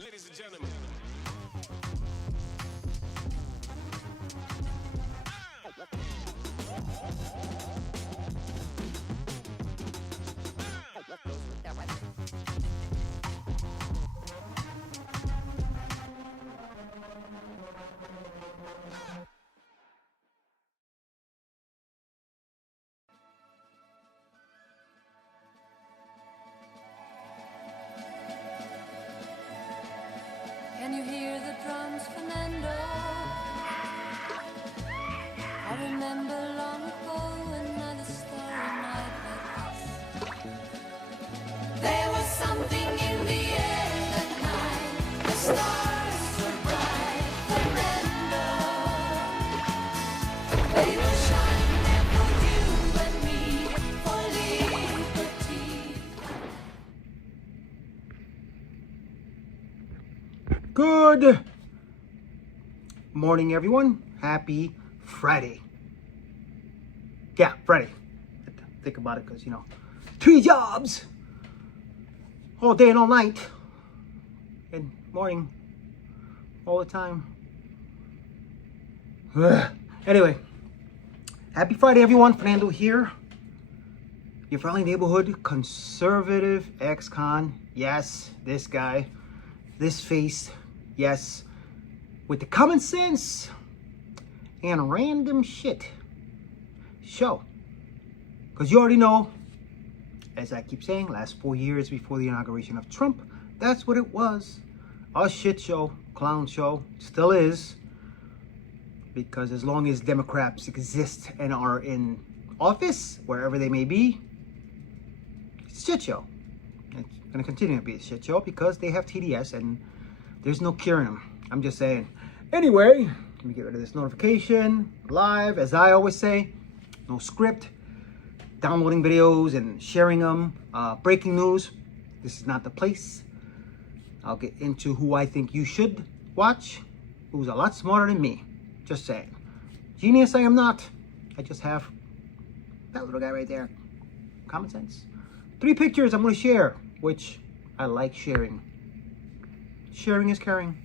Ladies and gentlemen. Can you hear the drums, Fernando? I remember long ago another starry night like this. There was something in the air that night. The stars were bright, Fernando. They were shining there for you and me, for liberty. Good morning, everyone. Happy Friday. Yeah, Friday. I had to think about it because, 3 jobs all day and all night and morning all the time. Ugh. Anyway, happy Friday, everyone. Fernando here, your friendly neighborhood conservative ex-con. Yes, this guy, this face. Yes, with the common sense and random shit show. Because you already know, as I keep saying, last 4 years before the inauguration of Trump, that's what it was. A shit show, clown show, still is. Because as long as Democrats exist and are in office, wherever they may be, it's a shit show. It's going to continue to be a shit show because they have TDS and there's no curing them. I'm just saying. Anyway, let me get rid of this notification. Live, as I always say, no script. Downloading videos and sharing them. Breaking news. This is not the place. I'll get into who I think you should watch, who's a lot smarter than me. Just saying. Genius I am not. I just have that little guy right there. Common sense. 3 pictures I'm going to share, which I like sharing. Sharing is caring.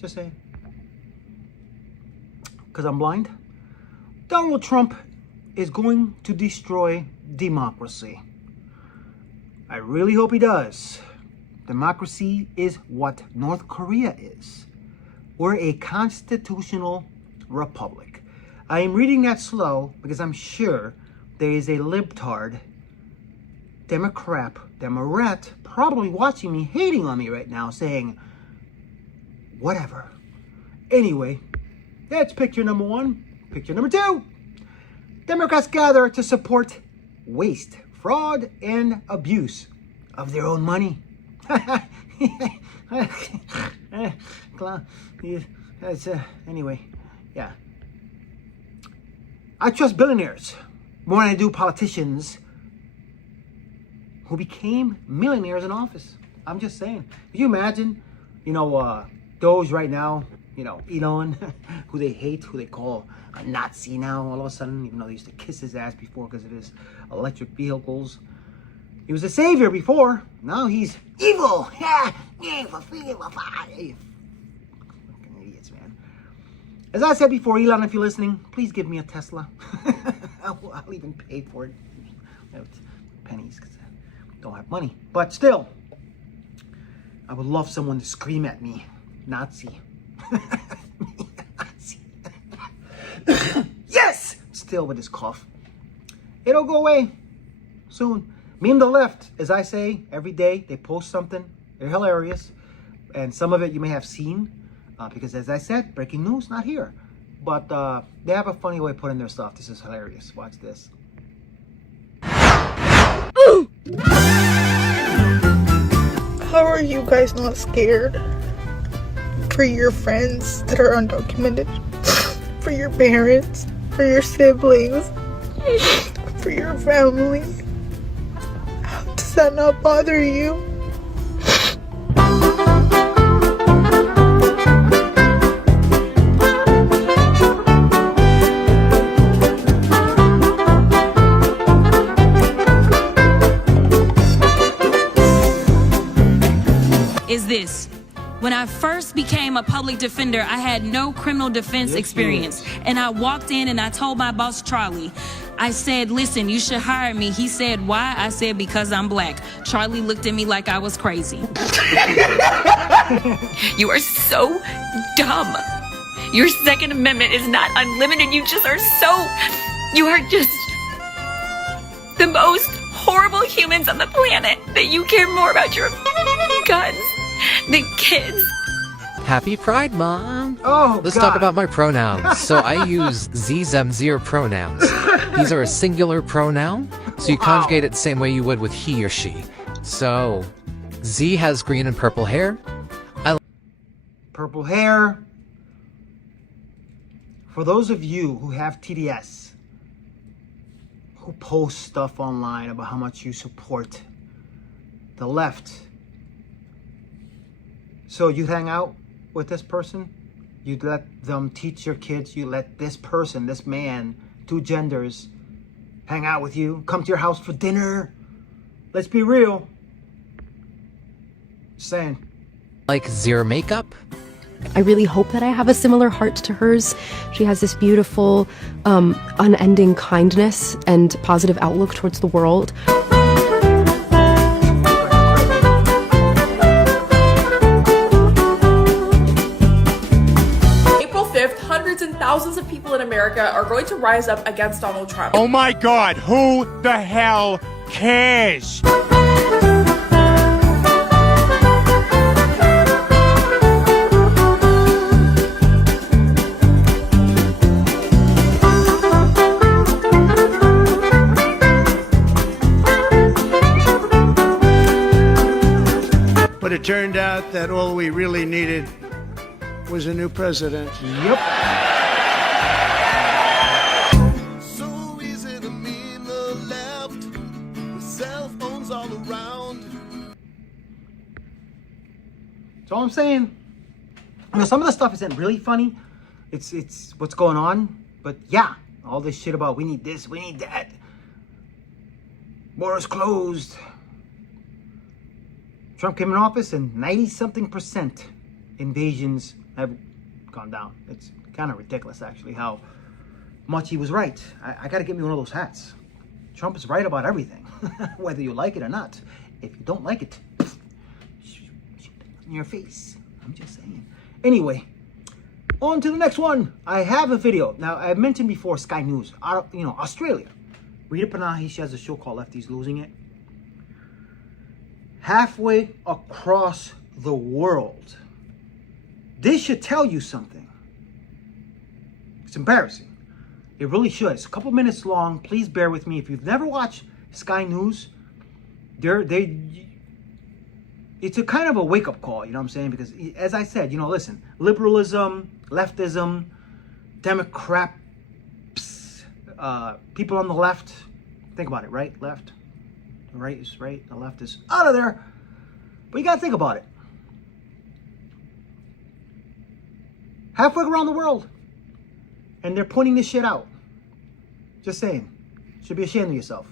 Just saying. Because I'm blind. Donald Trump is going to destroy democracy. I really hope he does. Democracy is what North Korea is. We're a constitutional republic. I am reading that slow because I'm sure there is a libtard, Democrat, probably watching me, hating on me right now, saying, whatever. Anyway, that's picture number 1. Picture number 2. Democrats gather to support waste, fraud, and abuse of their own money. Anyway, yeah. I trust billionaires more than I do politicians who became millionaires in office. I'm just saying. Can you imagine, those right now, Elon, who they hate, who they call a Nazi now all of a sudden, even though they used to kiss his ass before because of his electric vehicles. He was a savior before. Now he's evil. Fucking idiots, man. As I said before, Elon, if you're listening, please give me a Tesla. I'll even pay for it. Pennies, because I don't have money. But still, I would love someone to scream at me, Nazi. Nazi. Yes! Still with this cough. It'll go away soon. Meme the left, as I say, every day they post something. They're hilarious. And some of it you may have seen. Because as I said, breaking news, not here. But they have a funny way of putting their stuff. This is hilarious. Watch this. How are you guys not scared? For your friends that are undocumented, for your parents, for your siblings, for your family. How does that not bother you? Is this When I first became a public defender, I had no criminal defense experience. And I walked in and I told my boss, Charlie, I said, listen, you should hire me. He said, why? I said, because I'm black. Charlie looked at me like I was crazy. You are so dumb. Your Second Amendment is not unlimited. You are just the most horrible humans on the planet, that you care more about your guns than kids. Happy Pride, Mom! Oh, Let's God. talk about my pronouns. So I use Z, them, zir pronouns. These are a singular pronoun, so you conjugate it the same way you would with he or she. So, Z has green and purple hair. Purple hair. For those of you who have TDS, who post stuff online about how much you support the left, so you hang out with this person, you let them teach your kids, you let this person, this man, two genders, hang out with you, come to your house for dinner. Let's be real. Just saying. Like zir makeup. I really hope that I have a similar heart to hers. She has this beautiful, unending kindness and positive outlook towards the world. April 5th, hundreds and thousands of people in America are going to rise up against Donald Trump. Oh my God, who the hell cares? But it turned out that all we really needed was a new president. Yep. So easy to mean the left with cell phones all around. That's all I'm saying. You know, some of the stuff isn't really funny. It's what's going on. But yeah, all this shit about we need this, we need that. Borders closed. Trump came in office and 90-something% invasions have gone down. It's kind of ridiculous, actually, how much he was right. I got to get me one of those hats. Trump is right about everything, whether you like it or not. If you don't like it, shoot it in your face. I'm just saying. Anyway, on to the next one. I have a video. Now, I mentioned before Sky News, Australia. Rita Panahi, she has a show called Lefties Losing It. Halfway across the world. This should tell you something. It's embarrassing. It really should. It's a couple minutes long. Please bear with me. If you've never watched Sky News, it's a kind of a wake-up call, you know what I'm saying? Because as I said, listen, liberalism, leftism, Democrats, people on the left, think about it, right? Left. The right is right, the left is out of there. But you gotta think about it. Halfway around the world. And they're pointing this shit out. Just saying. Should be ashamed of yourself.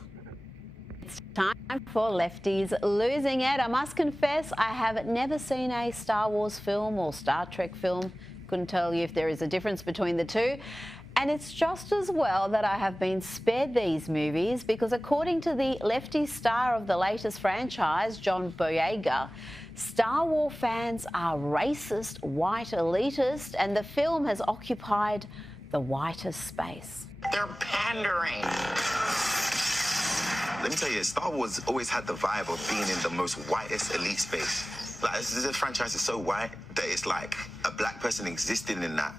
It's time for Lefties Losing It. I must confess, I have never seen a Star Wars film or Star Trek film. Couldn't tell you if there is a difference between the two. And it's just as well that I have been spared these movies, because according to the lefty star of the latest franchise, John Boyega, Star Wars fans are racist, white elitist, and the film has occupied the whitest space. They're pandering. Let me tell you, Star Wars always had the vibe of being in the most whitest elite space. Like, this franchise is so white that it's like a black person existing in that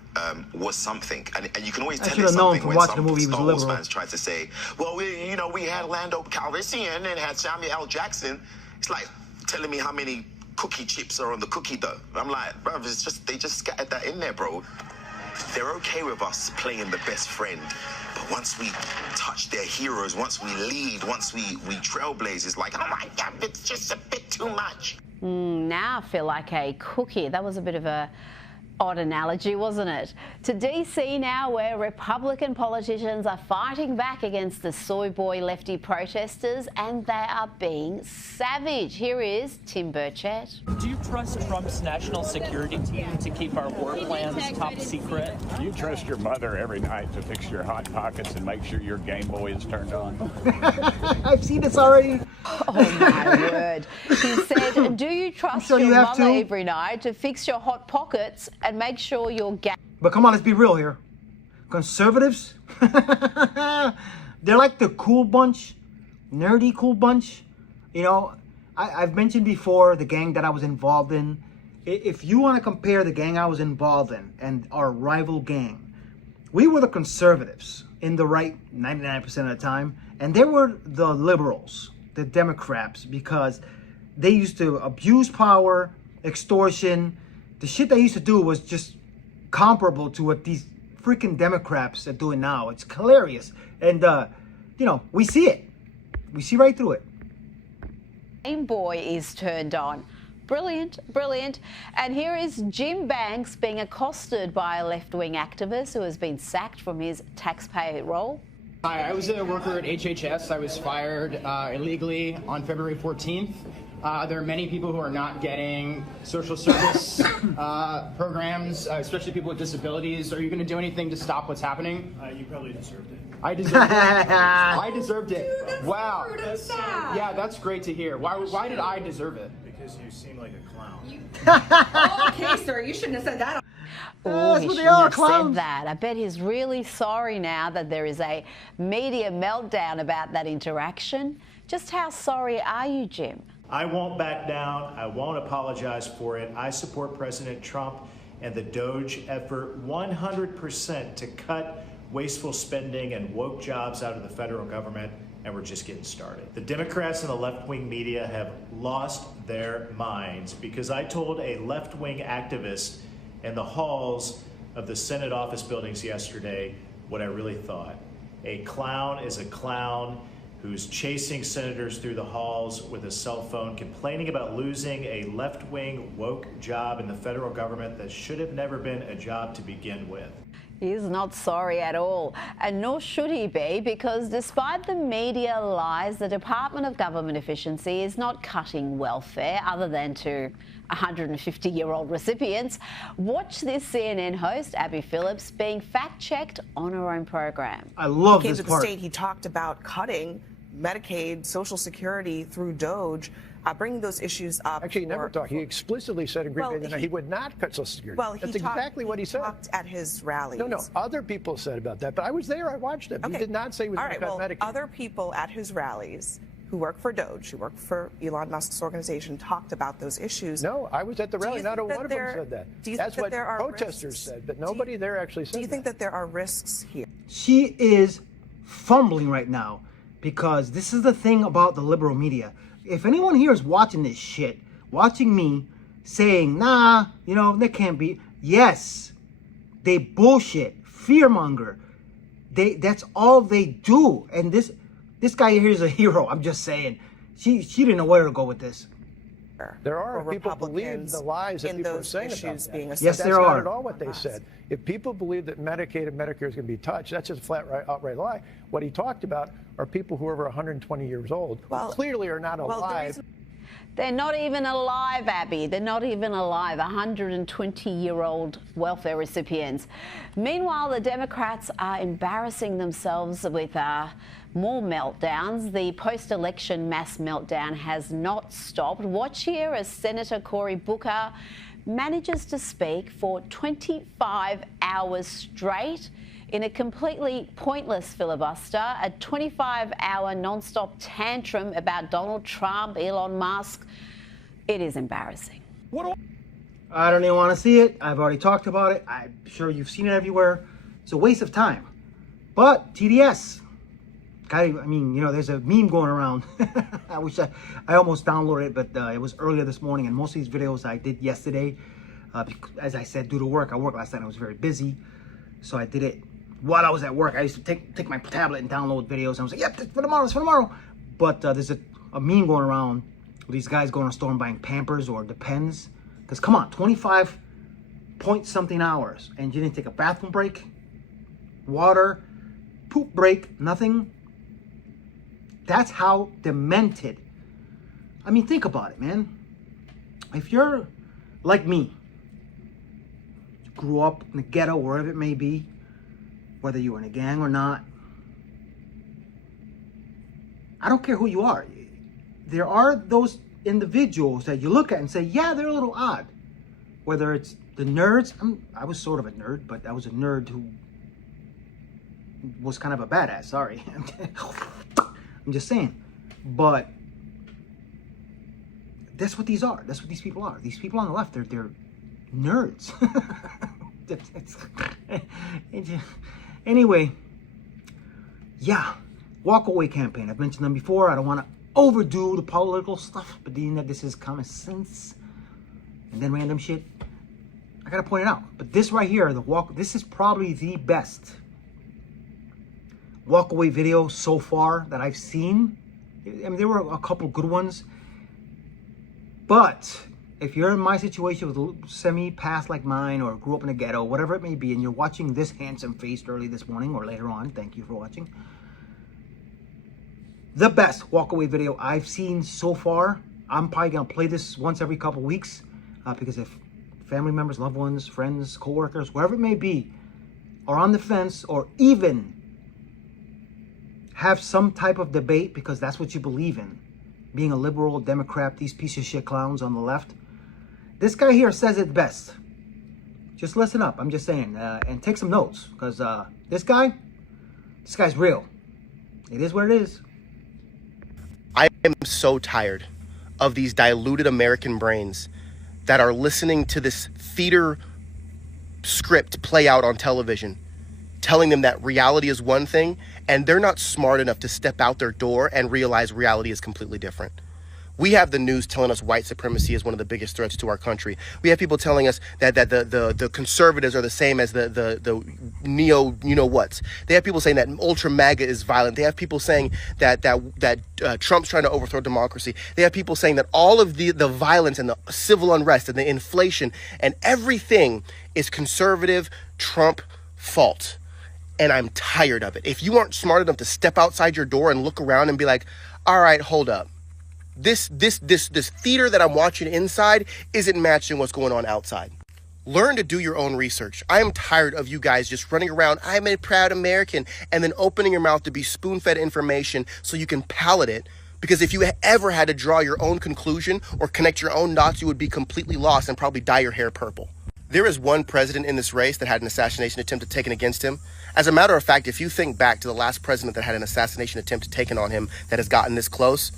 was something, and you can always tell it's something when some Star Wars fans try to say, "Well, we had Lando Calrissian and had Samuel L. Jackson." It's like telling me how many cookie chips are on the cookie dough. I'm like, bro, it's just they just scattered that in there, bro. They're okay with us playing the best friend, but once we touch their heroes, once we lead, once we trailblaze, it's like, oh my God, it's just a bit too much. Now I feel like a cookie. That was a bit of a Odd analogy, wasn't it? To DC now, where Republican politicians are fighting back against the soy boy lefty protesters, and they are being savage. Here is Tim Burchett. Do you trust Trump's national security team to keep our war plans top secret? Do you trust your mother every night to fix your hot pockets and make sure your Game Boy is turned on? I've seen this already. Oh my word. He said, do you trust your mother every night to fix your hot pockets and make sure your But come on, let's be real here. Conservatives, they're like the cool bunch, nerdy cool bunch. You know, I've mentioned before the gang that I was involved in. If you want to compare the gang I was involved in and our rival gang, we were the conservatives in the right 99% of the time, and they were the liberals, the Democrats, because they used to abuse power, extortion. The shit they used to do was just comparable to what these freaking Democrats are doing now. It's hilarious. And, you know, we see it. We see right through it. Game Boy is turned on. Brilliant, brilliant. And here is Jim Banks being accosted by a left-wing activist who has been sacked from his taxpayer role. Hi, I was a worker at HHS. I was fired illegally on February 14th. There are many people who are not getting social service programs, especially people with disabilities. Are you going to do anything to stop what's happening? You probably deserved it. I deserved it. I deserved it. Dude, wow. sad. Yeah, that's great to hear. Why did I deserve it? Because you seem like a clown. Okay, sir, you shouldn't have said that. Oh, he shouldn't have said that. I bet he's really sorry now that there is a media meltdown about that interaction. Just how sorry are you, Jim? I won't back down. I won't apologize for it. I support President Trump and the Doge effort 100% to cut wasteful spending and woke jobs out of the federal government, and we're just getting started. The Democrats and the left-wing media have lost their minds because I told a left-wing activist in the halls of the Senate office buildings yesterday what I really thought. A clown is a clown who's chasing senators through the halls with a cell phone, complaining about losing a left-wing woke job in the federal government that should have never been a job to begin with. He's not sorry at all, and nor should he be, because despite the media lies, the Department of Government Efficiency is not cutting welfare other than to 150-year-old recipients. Watch this CNN host, Abby Phillips, being fact-checked on her own program. I love Came this to the part. state, he talked about cutting Medicaid, Social Security through Doge, bringing those issues up. Actually, he never talked. He explicitly said in Green Bay that he would not cut Social Security. Well, That's exactly what he said. talked at his rallies. No, other people said about that, but I was there. I watched him. Okay. He did not say he was All going right, to cut well, Medicaid. other people at his rallies who work for Doge, who work for Elon Musk's organization, talked about those issues. No, I was at the rally. Not a one of them there- said that. do you That's think that what there are protesters said, but nobody there actually said Do you think that there are risks here? She is fumbling right now because this is the thing about the liberal media. If anyone here is watching this shit, watching me saying, nah, you know, that can't be. Yes, they bullshit, fearmonger. That's all they do. And this guy here is a hero. I'm just saying. She didn't know where to go with this. There are people who believe the lies that people are saying about that. Yes, that's there not are. at all what they said. If people believe that Medicaid and Medicare is going to be touched, that's just a flat, outright lie. What he talked about are people who are over 120 years old, who clearly are not alive. They're not even alive, Abby. They're not even alive. 120-year-old welfare recipients. Meanwhile, the Democrats are embarrassing themselves with more meltdowns. The post-election mass meltdown has not stopped. Watch here as Senator Cory Booker manages to speak for 25 hours straight in a completely pointless filibuster, a 25-hour non-stop tantrum about Donald Trump, Elon Musk. It is embarrassing. I don't even want to see it. I've already talked about it. I'm sure you've seen it everywhere. It's a waste of time. But TDS, I mean, you know, there's a meme going around. I wish I almost downloaded it, but it was earlier this morning, and most of these videos I did yesterday. As I said, due to work, I worked last night. I was very busy, so I did it while I was at work. I used to take my tablet and download videos. I was like, yep, it's for tomorrow, it's for tomorrow. But there's a meme going around with these guys going to a store and buying Pampers or Depends. Because come on, 25 point something hours and you didn't take a bathroom break, water, poop break, nothing. That's how demented. I mean, think about it, man. If you're like me, grew up in the ghetto, wherever it may be, whether you were in a gang or not, I don't care who you are. There are those individuals that you look at and say, yeah, they're a little odd. Whether it's the nerds, I was sort of a nerd, but I was a nerd who was kind of a badass, sorry. I'm just saying. But that's what these are. That's what these people are. These people on the left, they're nerds. Anyway, yeah, walk away campaign. I've mentioned them before. I don't want to overdo the political stuff, but being that this is common sense and then random shit, I gotta point it out. But this right here, this is probably the best walk away video so far that I've seen. I mean, there were a couple good ones, but if you're in my situation with a semi-past like mine, or grew up in a ghetto, whatever it may be, and you're watching this handsome face early this morning or later on, thank you for watching. The best walk-away video I've seen so far. I'm probably gonna play this once every couple weeks because if family members, loved ones, friends, co-workers, wherever it may be, are on the fence or even have some type of debate because that's what you believe in, being a liberal, Democrat, these piece of shit clowns on the left, this guy here says it best. Just listen up, I'm just saying, and take some notes, because this guy's real. It is what it is. I am so tired of these diluted American brains that are listening to this theater script play out on television, telling them that reality is one thing, and they're not smart enough to step out their door and realize reality is completely different. We have the news telling us white supremacy is one of the biggest threats to our country. We have people telling us that the conservatives are the same as the neo you-know-whats. They have people saying that ultra MAGA is violent. They have people saying that Trump's trying to overthrow democracy. They have people saying that all of the violence and the civil unrest and the inflation and everything is conservative Trump fault. And I'm tired of it. If you aren't smart enough to step outside your door and look around and be like, all right, hold up. This theater that I'm watching inside isn't matching what's going on outside. Learn to do your own research. I am tired of you guys just running around, I'm a proud American, and then opening your mouth to be spoon-fed information so you can palate it. Because if you ever had to draw your own conclusion or connect your own dots, you would be completely lost and probably dye your hair purple. There is one president in this race that had an assassination attempt taken against him. As a matter of fact, if you think back to the last president that had an assassination attempt taken on him that has gotten this close,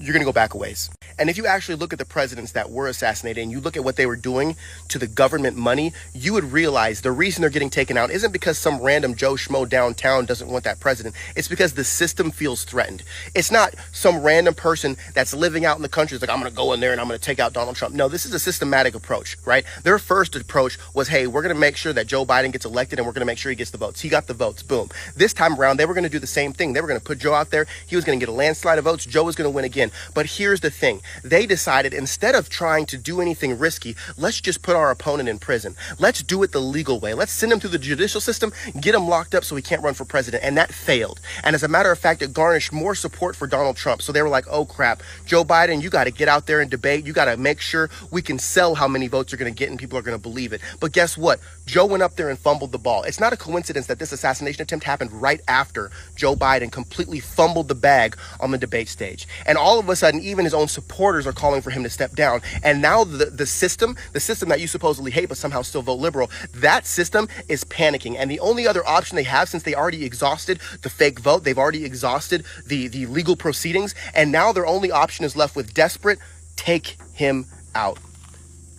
you're going to go back a ways. And if you actually look at the presidents that were assassinated and you look at what they were doing to the government money, you would realize the reason they're getting taken out isn't because some random Joe Schmo downtown doesn't want that president. It's because the system feels threatened. It's not some random person that's living out in the country that's like, I'm going to go in there and I'm going to take out Donald Trump. No, this is a systematic approach, right? Their first approach was, hey, we're going to make sure that Joe Biden gets elected and we're going to make sure he gets the votes. He got the votes. Boom. This time around, they were going to do the same thing. They were going to put Joe out there. He was going to get a landslide of votes. Joe was going to win again. But here's the thing. They decided instead of trying to do anything risky, let's just put our opponent in prison. Let's do it the legal way. Let's send him through the judicial system, get him locked up so he can't run for president. And that failed. And as a matter of fact, it garnished more support for Donald Trump. So they were like, oh crap, Joe Biden, you got to get out there and debate. You got to make sure we can sell how many votes you're going to get and people are going to believe it. But guess what? Joe went up there and fumbled the ball. It's not a coincidence that this assassination attempt happened right after Joe Biden completely fumbled the bag on the debate stage. And all of a sudden, even his own supporters are calling for him to step down. And now the system that you supposedly hate but somehow still vote liberal, that system is panicking. And the only other option they have, since they already exhausted the fake vote, they've already exhausted the legal proceedings, and now their only option is left with desperate, take him out.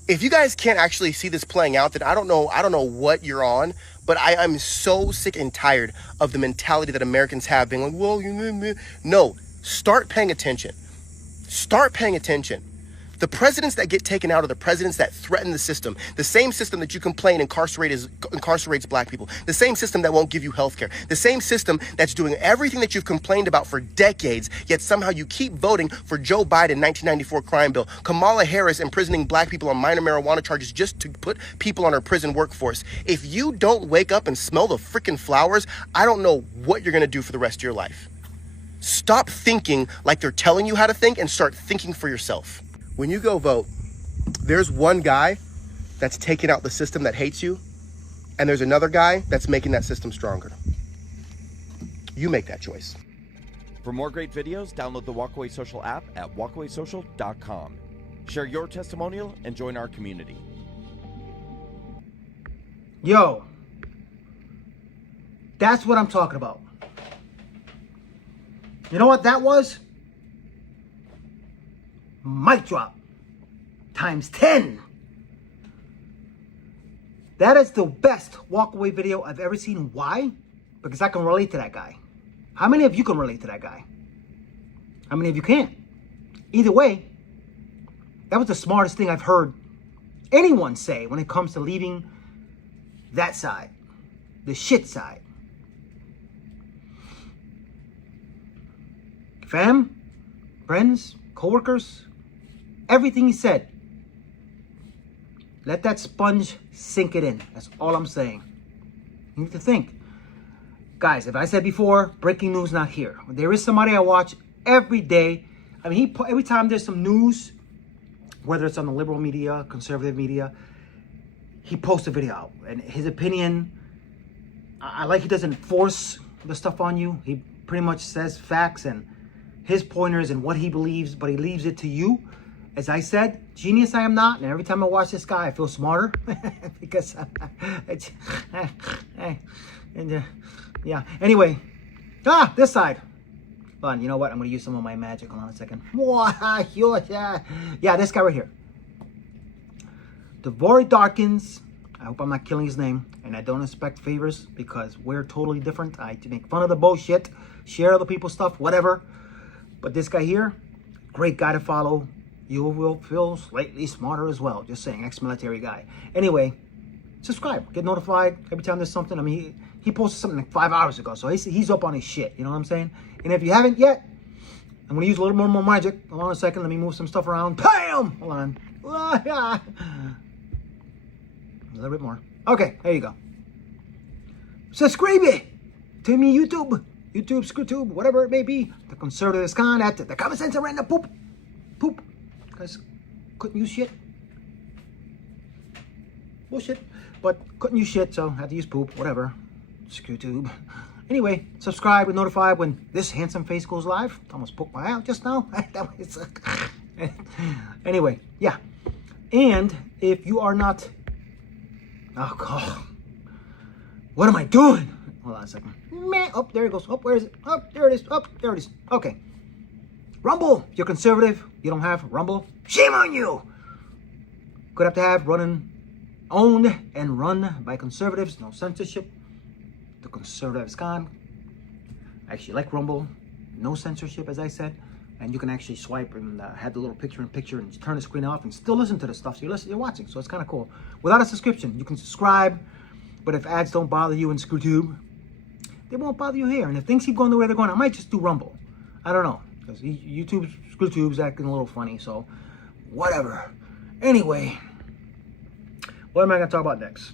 If you guys can't actually see this playing out, then I don't know what you're on, but I'm so sick and tired of the mentality that Americans have, being like, well, no, start paying attention. Start paying attention. The presidents that get taken out are the presidents that threaten the system. The same system that you complain incarcerates black people. The same system that won't give you health care. The same system that's doing everything that you've complained about for decades, yet somehow you keep voting for Joe Biden 1994 crime bill, Kamala Harris imprisoning black people on minor marijuana charges just to put people on her prison workforce. If you don't wake up and smell the freaking flowers, I don't know what you're going to do for the rest of your life. Stop thinking like they're telling you how to think and start thinking for yourself. When you go vote, there's one guy that's taking out the system that hates you, and there's another guy that's making that system stronger. You make that choice. For more great videos, download the Walkaway Social app at walkawaysocial.com. Share your testimonial and join our community. Yo, that's what I'm talking about. You know what that was? Mic drop times 10. That is the best walkaway video I've ever seen. Why? Because I can relate to that guy. How many of you can relate to that guy? How many of you can't? Either way, that was the smartest thing I've heard anyone say when it comes to leaving that side, the shit side. Fam, friends, coworkers, everything he said. Let that sponge sink it in. That's all I'm saying. You need to think. Guys, if I said before, breaking news not here. There is somebody I watch every day. I mean, every time there's some news, whether it's on the liberal media, conservative media, he posts a video out. And his opinion, I like he doesn't force the stuff on you. He pretty much says facts and his pointers and what he believes, but he leaves it to you. As I said, genius I am not, and every time I watch this guy, I feel smarter because, yeah. Anyway, this side. Hold on, you know what? I'm gonna use some of my magic. Hold on a second. Yeah, this guy right here, DeVory Darkins. I hope I'm not killing his name, and I don't expect favors because we're totally different. I make fun of the bullshit, share other people's stuff, whatever. But this guy here, great guy to follow. You will feel slightly smarter as well. Just saying, ex-military guy. Anyway, subscribe. Get notified every time there's something. I mean, he posted something like 5 hours ago, so he's up on his shit. You know what I'm saying? And if you haven't yet, I'm going to use a little more magic. Hold on a second. Let me move some stuff around. Bam! Hold on. A little bit more. Okay, there you go. Subscribe to me, YouTube, ScrewTube, whatever it may be. The conservative con at the common sense of random poop. Guys couldn't use shit. Bullshit. But couldn't use shit, so had to use poop, whatever. ScrewTube. Anyway, subscribe and notified when this handsome face goes live. Almost poked my eye out just now. Anyway, yeah. And if you are not... Oh, God. What am I doing? Hold on a second. Oh, there it goes. Oh, where is it? Oh, there it is. Oh, there it is. Okay. Rumble. If you're conservative, you don't have Rumble. Shame on you. Good have to have owned and run by conservatives. No censorship. The conservatives gone. I actually like Rumble. No censorship, as I said. And you can actually swipe and have the little picture-in-picture and turn the screen off and still listen to the stuff. So you're watching. So it's kind of cool. Without a subscription, you can subscribe. But if ads don't bother you in ScrewTube, they won't bother you here. And if things keep going the way they're going, I might just do Rumble. I don't know. Because YouTube, ScrewTube's acting a little funny. So whatever. Anyway, what am I going to talk about next?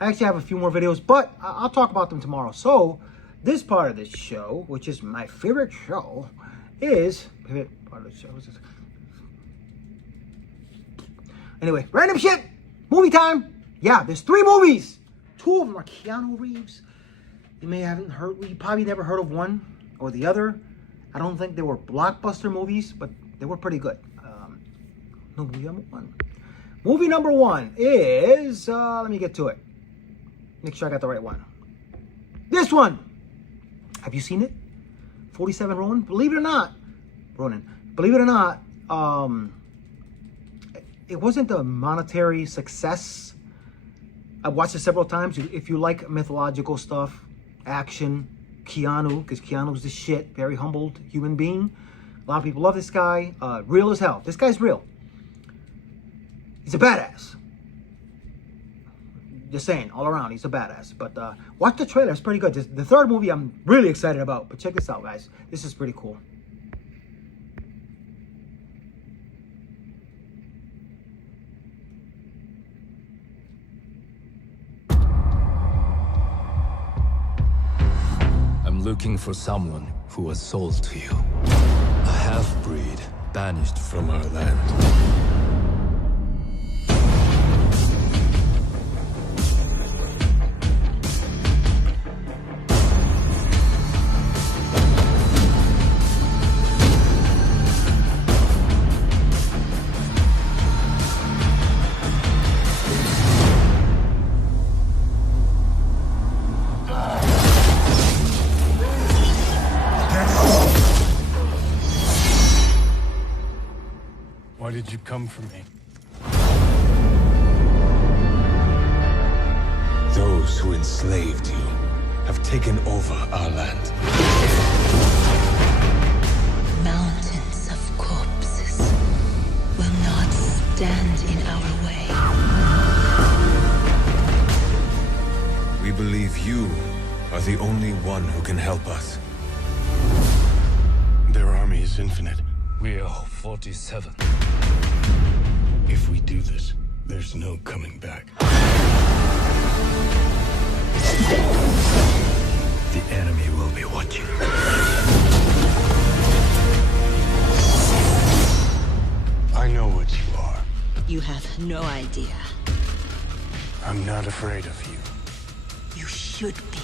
I actually have a few more videos, but I'll talk about them tomorrow. So this part of this show, which is my favorite show, is... part of the show. Anyway, random shit. Movie time. Yeah, there's 3 movies. 2 of them are Keanu Reeves. You probably never heard of one or the other. I don't think they were blockbuster movies, but they were pretty good. Movie number 1. Movie number 1 is, let me get to it. Make sure I got the right one. This one. Have you seen it? 47 Ronin. Believe it or not, it wasn't a monetary success. I've watched it several times. If you like mythological stuff, action, Keanu, because Keanu's the shit, very humbled human being. A lot of people love this guy. Real as hell. This guy's real. he's a badass. Just saying, all around, he's a badass. But watch the trailer, it's pretty good. The third movie I'm really excited about. But check this out, guys. This is pretty cool. I'm looking for someone who was sold to you. A half-breed banished from our land. Why did you come for me? Those who enslaved you have taken over our land. Mountains of corpses will not stand in our way. We believe you are the only one who can help us. Their army is infinite. We are 47. If we do this, there's no coming back. The enemy will be watching. I know what you are. You have no idea. I'm not afraid of you. You should be.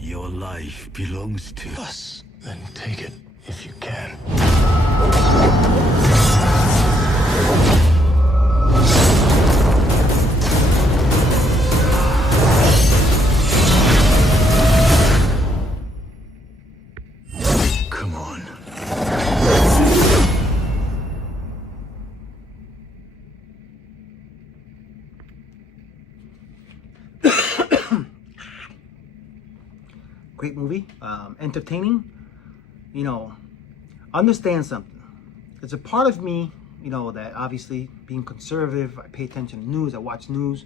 Your life belongs to us. Then take it if you can. Come on. Great movie, entertaining. You know, understand something. There's a part of me, you know, that obviously being conservative, I pay attention to news, I watch news.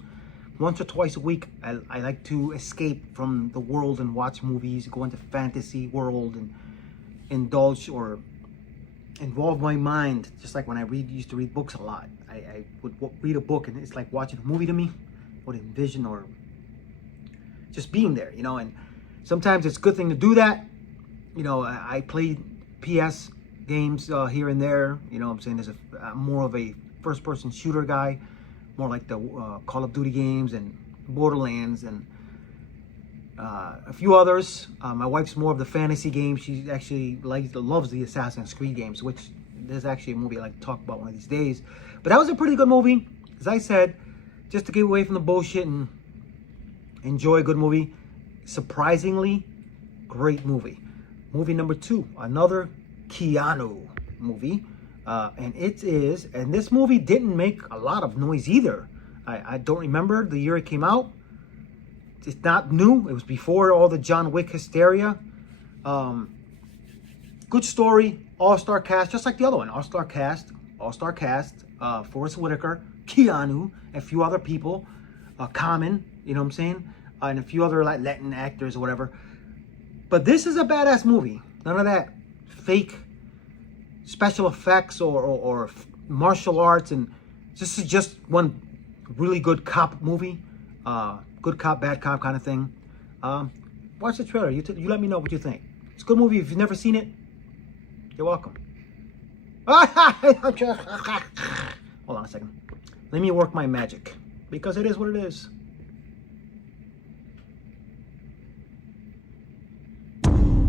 Once or twice a week, I like to escape from the world and watch movies, go into fantasy world and indulge or involve my mind. Just like when I used to read books a lot. I would read a book and it's like watching a movie to me. I would envision or just being there, you know, and sometimes it's a good thing to do that. You know, I play PS games here and there. You know what I'm saying? There's more of a first-person shooter guy. More like the Call of Duty games and Borderlands and a few others. My wife's more of the fantasy games. She actually loves the Assassin's Creed games, which there's actually a movie I'd like to talk about one of these days. But that was a pretty good movie. As I said, just to get away from the bullshit and enjoy a good movie. Surprisingly, great movie. Movie number 2, another Keanu movie. And this movie didn't make a lot of noise either. I don't remember the year it came out. It's not new. It was before all the John Wick hysteria. Good story, all-star cast, just like the other one. All-star cast, Forrest Whitaker, Keanu, a few other people. Common, you know what I'm saying? And a few other like Latin actors or whatever. But this is a badass movie. None of that fake special effects or martial arts. And this is just one really good cop movie. Good cop, bad cop kind of thing. Watch the trailer. You let me know what you think. It's a good movie. If you've never seen it, you're welcome. Hold on a second. Let me work my magic. Because it is what it is.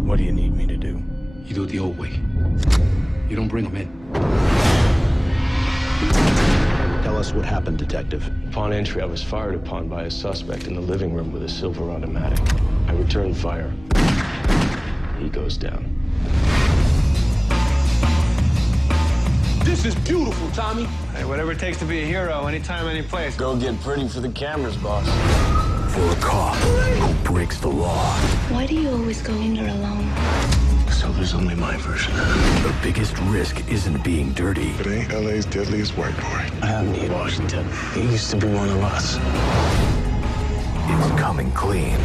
What do you need me to do? You do it the old way. You don't bring them in. Tell us what happened, Detective. Upon entry, I was fired upon by a suspect in the living room with a silver automatic. I returned fire. He goes down. This is beautiful, Tommy. Hey, whatever it takes to be a hero, anytime, any place. Go get pretty for the cameras, boss. For a cop who breaks the law. Why do you always go in there alone? So there's only my version. The biggest risk isn't being dirty. It ain't LA's deadliest white boy. I have Need Washington. He used to be one of us. It's coming clean.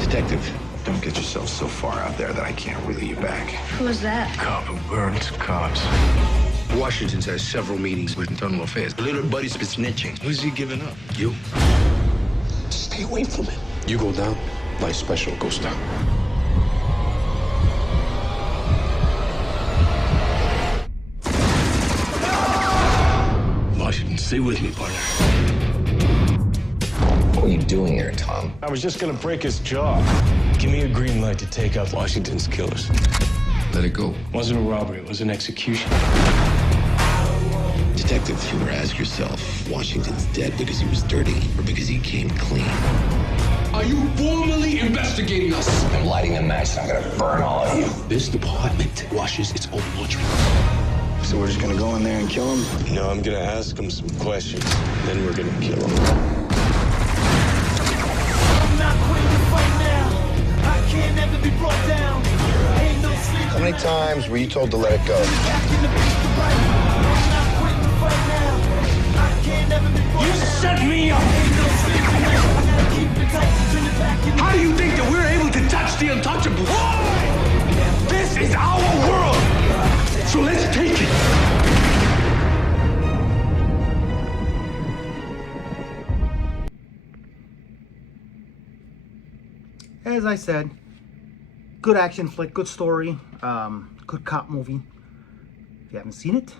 Detective, don't get yourself so far out there that I can't wheel you back. Who was that? Cop who burns cops. Washington's had several meetings with internal affairs. The little buddy's been snitching. Who's he giving up? You. Stay away from him. You go down, my special goes down. Washington, stay with me, partner. What are you doing here, Tom? I was just gonna break his jaw. Give me a green light to take out Washington's killers. Let it go. It wasn't a robbery, it was an execution. Detective, you were ask yourself, Washington's dead because he was dirty or because he came clean? Are you formally investigating us? I'm lighting a match and I'm gonna burn all of you. This department washes its own laundry. So we're just gonna go in there and kill him? No, I'm gonna ask him some questions, then we're gonna kill him. I'm not quitting the fight now. I can't ever be brought down. Ain't no sleep. How many times were you told to let it go? Back in the beast of right. I'm not quitting the fight now. I can't ever be brought down. You set me up! Ain't no sleep. I gotta keep it tight. Turn it back in. How do you think that we're able to touch the untouchable? This is our world! So let's take it! As I said, good action flick, good story, good cop movie. If you haven't seen it,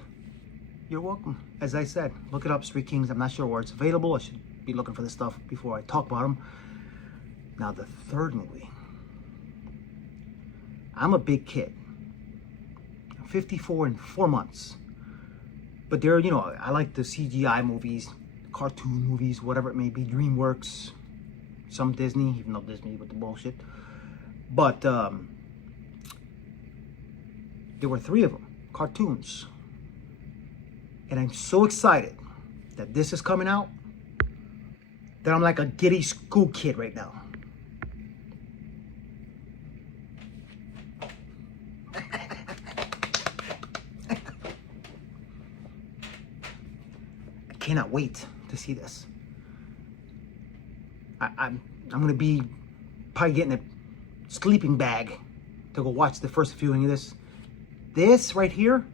you're welcome. As I said, look it up, Street Kings. I'm not sure where it's available. I should be looking for this stuff before I talk about them. Now, the third movie. I'm a big kid. I'm 54 in 4 months. But there, you know, I like the CGI movies, cartoon movies, whatever it may be, DreamWorks, some Disney, even though Disney with the bullshit. But there were 3 of them, cartoons. And I'm so excited that this is coming out that I'm like a giddy school kid right now. I cannot wait to see this. I'm gonna be probably getting a sleeping bag to go watch the first viewing of this. This right here,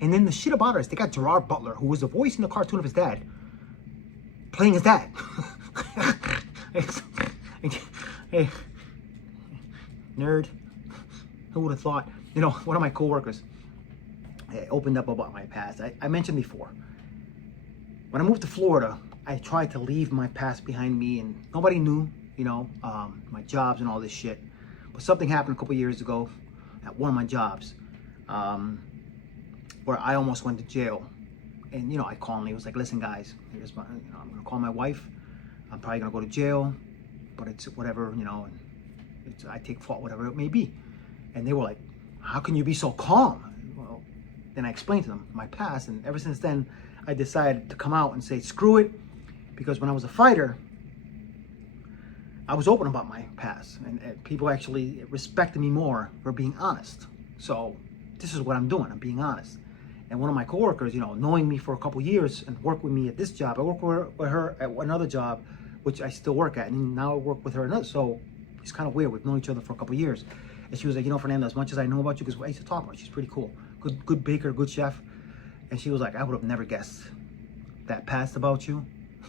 and then the shit about it is they got Gerard Butler, who was the voice in the cartoon of his dad, playing his dad. Hey, nerd. Who would have thought? You know, one of my coworkers opened up about my past. I mentioned before, when I moved to Florida, I tried to leave my past behind me, and nobody knew, you know, my jobs and all this shit. But something happened a couple years ago at one of my jobs, where I almost went to jail. And, you know, I called him. He was like, listen, guys, here's my, you know, I'm going to call my wife. I'm probably going to go to jail, but it's whatever, you know, and I take fault, whatever it may be. And they were like, how can you be so calm? Well, then I explained to them my past, and ever since then, I decided to come out and say, screw it, because when I was a fighter, I was open about my past, and people actually respected me more for being honest. So this is what I'm doing, I'm being honest. And one of my coworkers, you know, knowing me for a couple years and worked with me at this job, I worked with her at another job, which I still work at, and now I work with her another. So it's kind of weird. We've known each other for a couple years. And she was like, you know, Fernando, as much as I know about you, because I used to talk about her, she's pretty cool. Good baker, good chef. And she was like, I would have never guessed that past about you.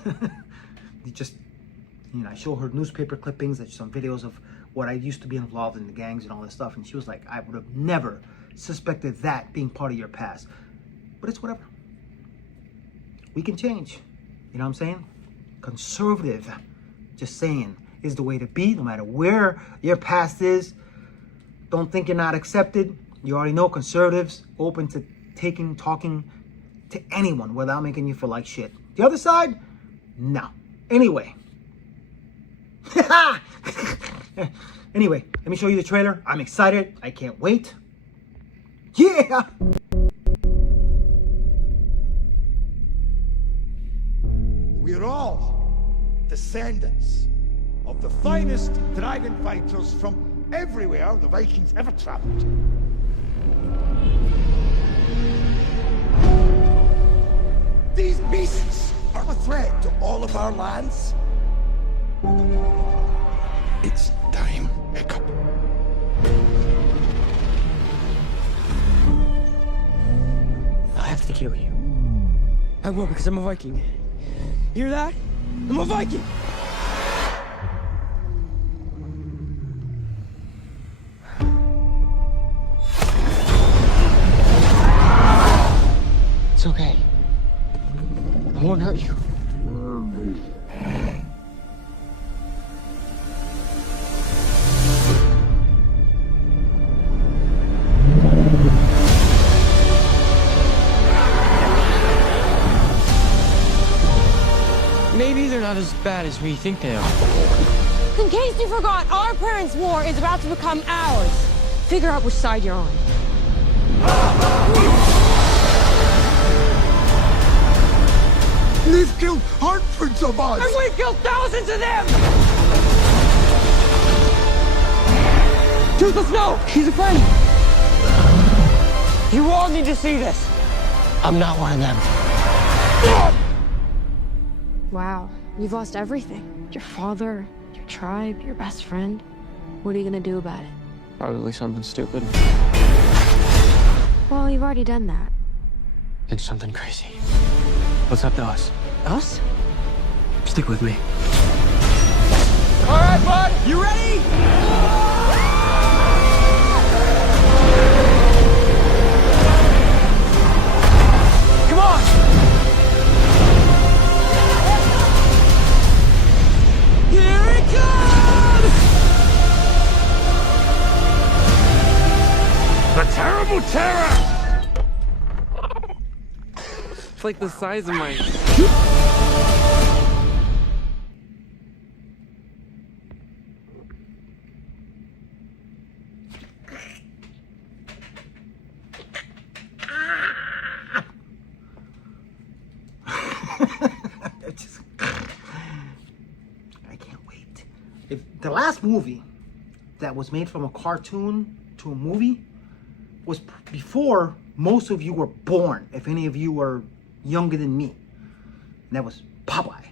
You just, you know, I show her newspaper clippings, some videos of what I used to be involved in, the gangs and all this stuff. And she was like, I would have never suspected that being part of your past. But it's whatever. We can change. You know what I'm saying? Conservative, just saying, is the way to be, no matter where your past is. Don't think you're not accepted. You already know conservatives open to talking to anyone without making you feel like shit. The other side, no. Anyway. Anyway, let me show you the trailer. I'm excited. I can't wait. Yeah! We're all descendants of the finest dragon fighters from everywhere the Vikings ever traveled. These beasts are a threat to all of our lands. It's time, Echo. I have to kill you. I will, because I'm a Viking. Hear that? I'm a Viking! It's okay. I won't hurt you. Maybe they're not as bad as we think they are. In case you forgot, our parents' war is about to become ours. Figure out which side you're on. They've killed hundreds of us! And we've killed thousands of them! Toothless, no! He's a friend! You all need to see this. I'm not one of them. Wow, you've lost everything. Your father, your tribe, your best friend. What are you gonna do about it? Probably something stupid. Well, you've already done that. It's something crazy. What's up to us? Us? Stick with me. All right, bud, you ready? Come on! Here it comes! The terrible terror! It's like the size of my... I can't wait. If the last movie that was made from a cartoon to a movie was before most of you were born, if any of you were younger than me, and that was Popeye.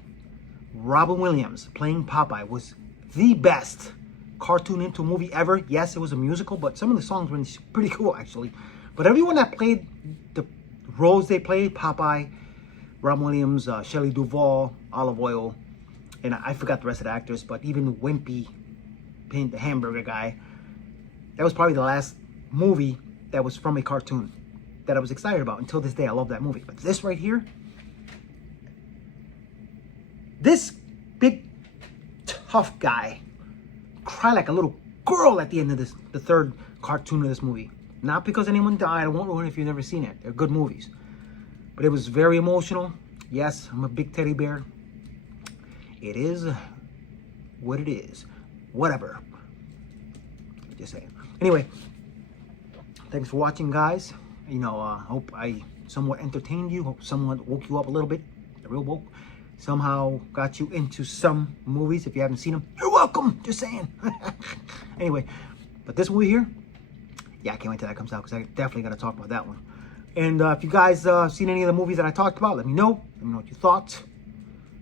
Robin Williams playing Popeye was the best cartoon into a movie ever. Yes, it was a musical, but some of the songs were pretty cool actually. But everyone that played the roles they played, Popeye, Robin Williams, Shelley Duvall, Olive Oil, and I forgot the rest of the actors, but even Wimpy, the hamburger guy, that was probably the last movie that was from a cartoon that I was excited about. Until this day, I love that movie. But this right here, this big, tough guy cried like a little girl at the end of this, the third cartoon of this movie. Not because anyone died. I won't ruin it if you've never seen it. They're good movies. But it was very emotional. Yes, I'm a big teddy bear. It is what it is. Whatever. Just saying. Anyway, thanks for watching, guys. You know, hope I somewhat entertained you. Hope somewhat woke you up a little bit. The real woke. Somehow got you into some movies. If you haven't seen them, you're welcome. Just saying. Anyway, but this movie here, yeah, I can't wait till that comes out because I definitely got to talk about that one. And if you guys seen any of the movies that I talked about, let me know. Let me know what you thought.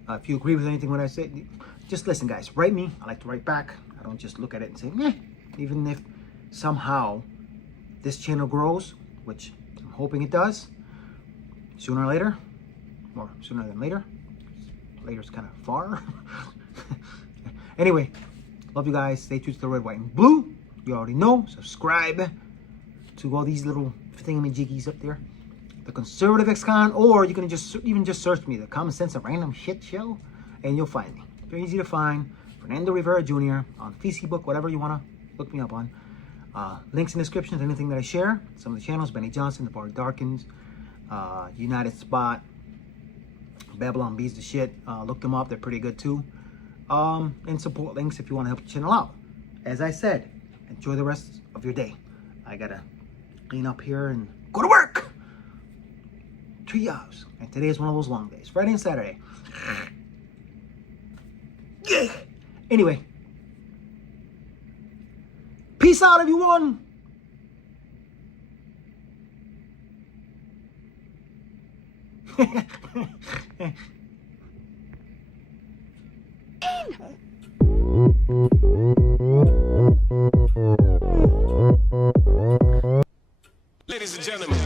If you agree with anything what I said, just listen, guys. Write me. I like to write back. I don't just look at it and say, meh. Even if somehow this channel grows, which I'm hoping it does, sooner or later, or sooner than later. Later's kind of far. Anyway, love you guys. Stay true to the red, white, and blue. You already know. Subscribe to all these little thingamajiggies up there. The Conservative Ex-Con, or you can just search me, the Common Sense of Random Shit Show, and you'll find me. Very easy to find. Fernando Rivera Jr. on Facebook, whatever you want to look me up on. Links in the description to anything that I share. Some of the channels, Benny Johnson, DeVory Darkins, United Spot, Babylon Bees the shit. Look them up. They're pretty good too. And support links if you want to help the channel out. As I said, enjoy the rest of your day. I gotta clean up here and go to work. 3 hours. And today is one of those long days. Friday and Saturday. Yeah. Anyway. Peace out, everyone. Ladies and gentlemen.